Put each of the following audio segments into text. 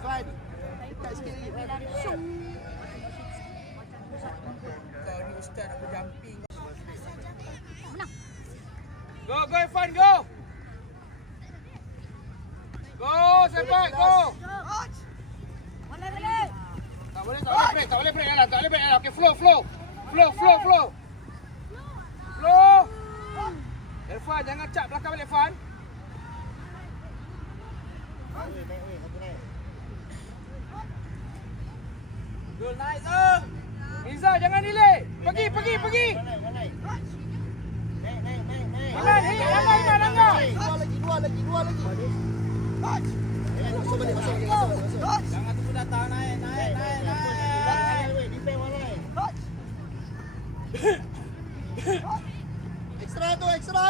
Fine. Dekat sikit lagi. Kau ni ustaz nak berjumping. Go, Irfan, go! Go, sepak, go! Tak boleh break, tak boleh break. Okay, flow. Irfan, jangan cap belakang balik, Irfan. Gol naik tu. Miza, jangan delay. Pergi. Dua lagi. Masuk balik. Jangan tunggu datang, naik. Defend walai. Ekstra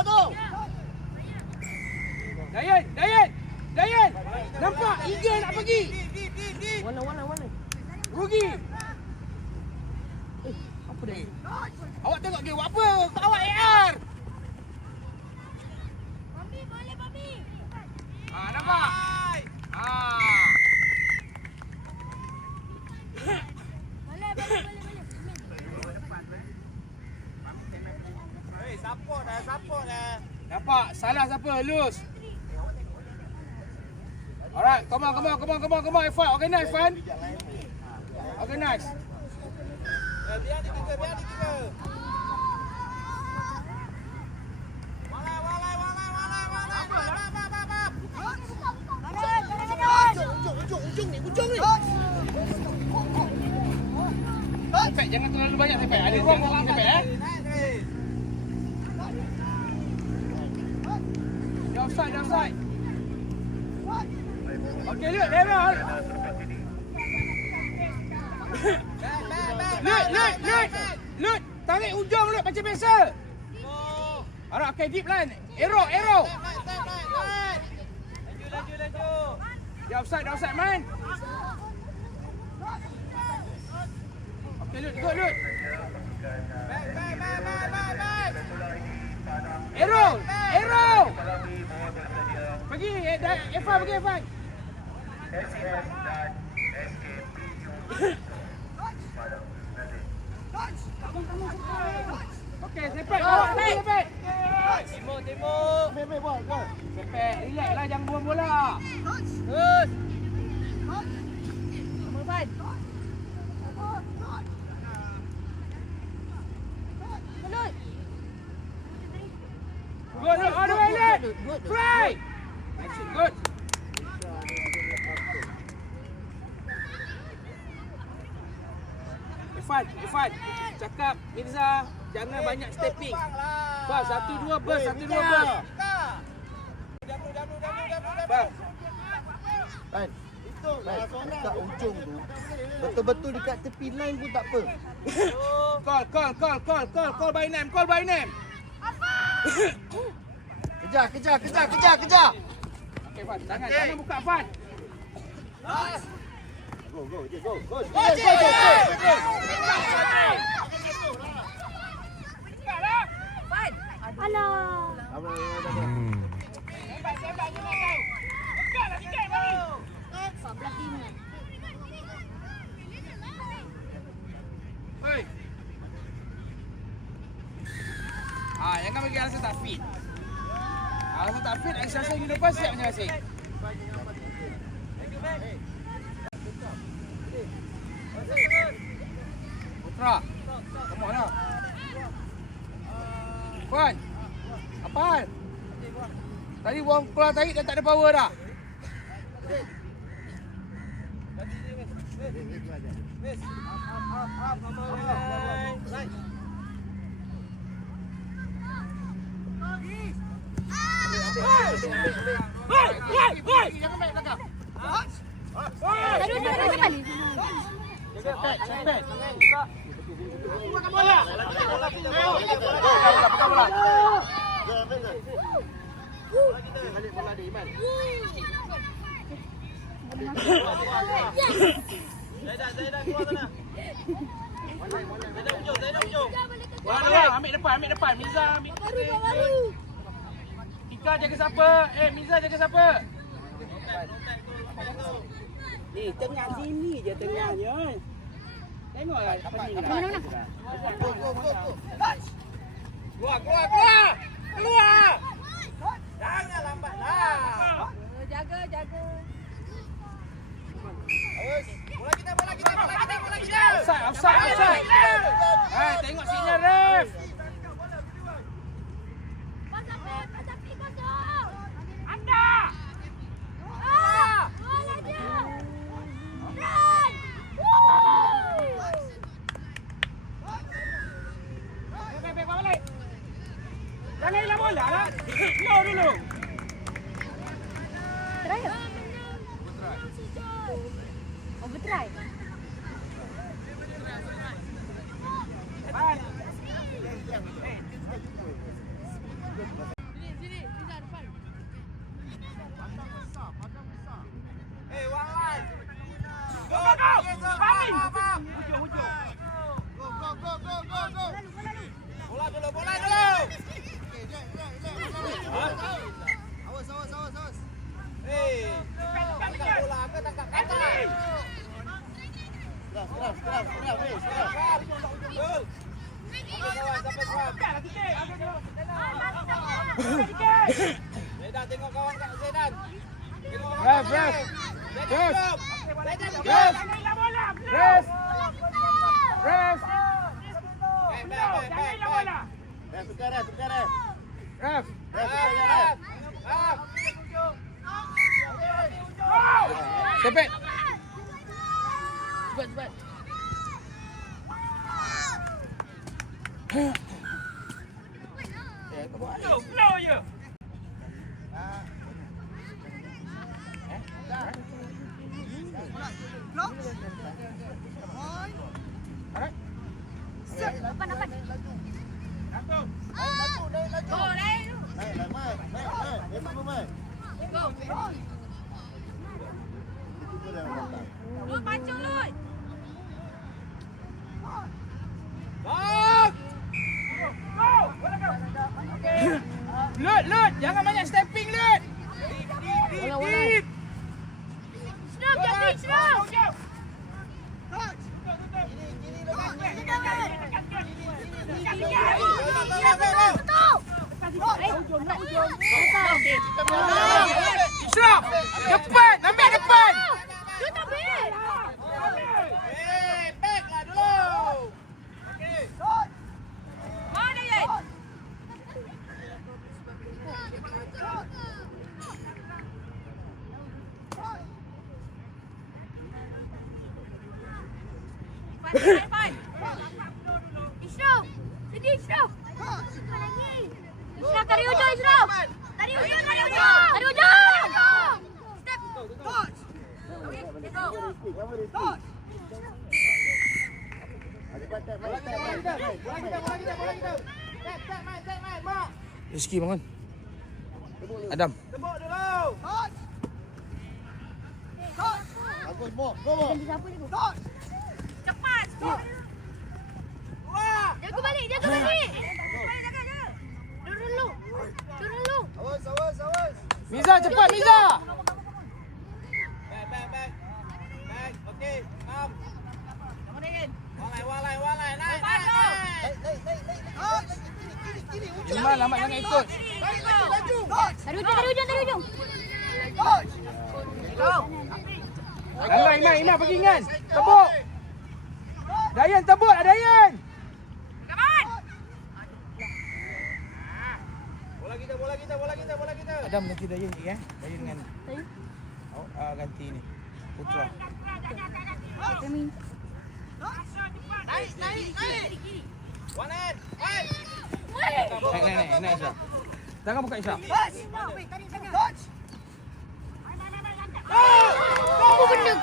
tu. Dayan. Nampak? Eagle nak pergi. Mana? Rugi. Apa dia? Awak tengok game apa? Awak AR. Babi. Nampak? Boleh. Support dah. Nampak? Salah siapa? Lose. Alright, come on, Irfan. Organize, Irfan. Organize. Biar di tiga. Walai. Ujung ni. Tepek, jangan terlalu banyak tepek. Ada ruang dalam tepek, Dia offside. Okey, Lut. Lut, tarik ujung Lut macam biasa. Alright, okay, deep line. Arrow. Laju. Dia offside, man. Okay, Lut, good, Lut. Back. Arrow. Pergi, Irfan. Okey, sepak. Sepak. Timur. Sepak, relax lah, jangan buang bola. Terus. Good, all the way, Lut. Fly. Good. Irfan, cakap Mirza jangan banyak stepping. Bas, 1-2 burst. Bas. Kan? Dekat ujung tu. Betul-betul dekat tepi line pun tak apa. Call by name. Kejar. Okey, Fan, jangan buka, Fan. Go. Alah. Hei. Jangan bagi rasa tak fit. Rasa tak fit, rasa minggu depan siap masing-masing. Putra, come on lah. Puan, apa hal? Tadi buang keluar tarik dah tak ada power dah. Jangan main belakang. Cepet. Buka bola. Buka bola. Balik bola dia, Iman. Zaidan keluar sana. Zaidan ujung. Bola, ambil depan. Miza ambil. Baru. Ika jaga siapa? Miza jaga siapa? Ni tengah sini je tengahnya. Tengoklah pening dah. Go, go, go, go. Keluar. Keluar. Jangan lambatlah. Jaga. Bola kita. Offside. Tengok sinyal ref. Pasang pi kosong. Anda. Bola je. Run. Woo. Baik, balik. Jangan hilang bola lah. Slow dulu. Try. Overtry. Baik. Bola dulu. Awas. Tangkap bola ke tangkap kata? Keras, weh. Gol. Sampai kawan. Zaidan tengok kawan kat Zaidan. Ref. Tukar. Ref. Cepat. Flow je. Depan. Satu. Go, naik. Mai. Go. Lut pancung Lut. Lut, jangan banyak stepping, Lut. Deep. Snap, jadi snap. Stop. Depan, ambil depan. Lut ambil. Backlah dulu. Mana Yen? Fight. Ishraf. Sedih Ishraf. Ishraf tarik ujung Ishraf. Tarik ujung. Step. Okay, let's go. Rizky bangun. Adam. Tepuk dulu. Bagus, Mo. Go. Cepat. Jaga balik. Jaga. Dulu. Awas. Miza, cepat Miza. Back. Okey. Am. Mana Yen? Walai. Naik. Kiri. Iman, lambat jangan ikut. Tarik ujung. Lambat Iman pergi Ingan. Tebuk. Dayan tebuk lah Dayan. Bola kita. Adam nanti Dayan ni Dayan dengan ganti ni. Putra. Naik. One hand. Hey. Naik Isyak. Jangan buka Isyak. Apa benda?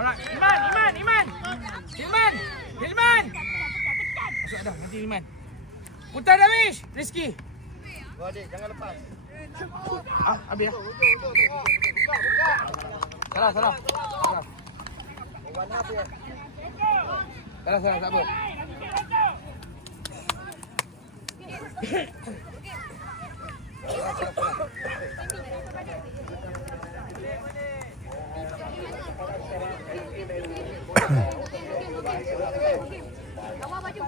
Alright, Iman. Hilman. Masuk Adam, nanti Hilman. Putar Dawish, Rizky. Go adik, jangan lepas. Habis dah. Buka. Salah. Warna apa ya? Salah, tak apa. Awal baju.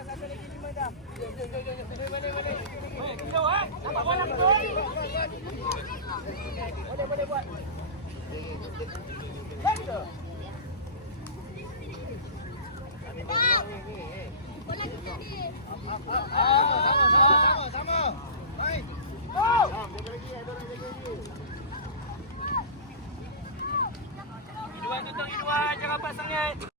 Sama. Main. Hiduan tutup hiduan, jangan pasang sangat.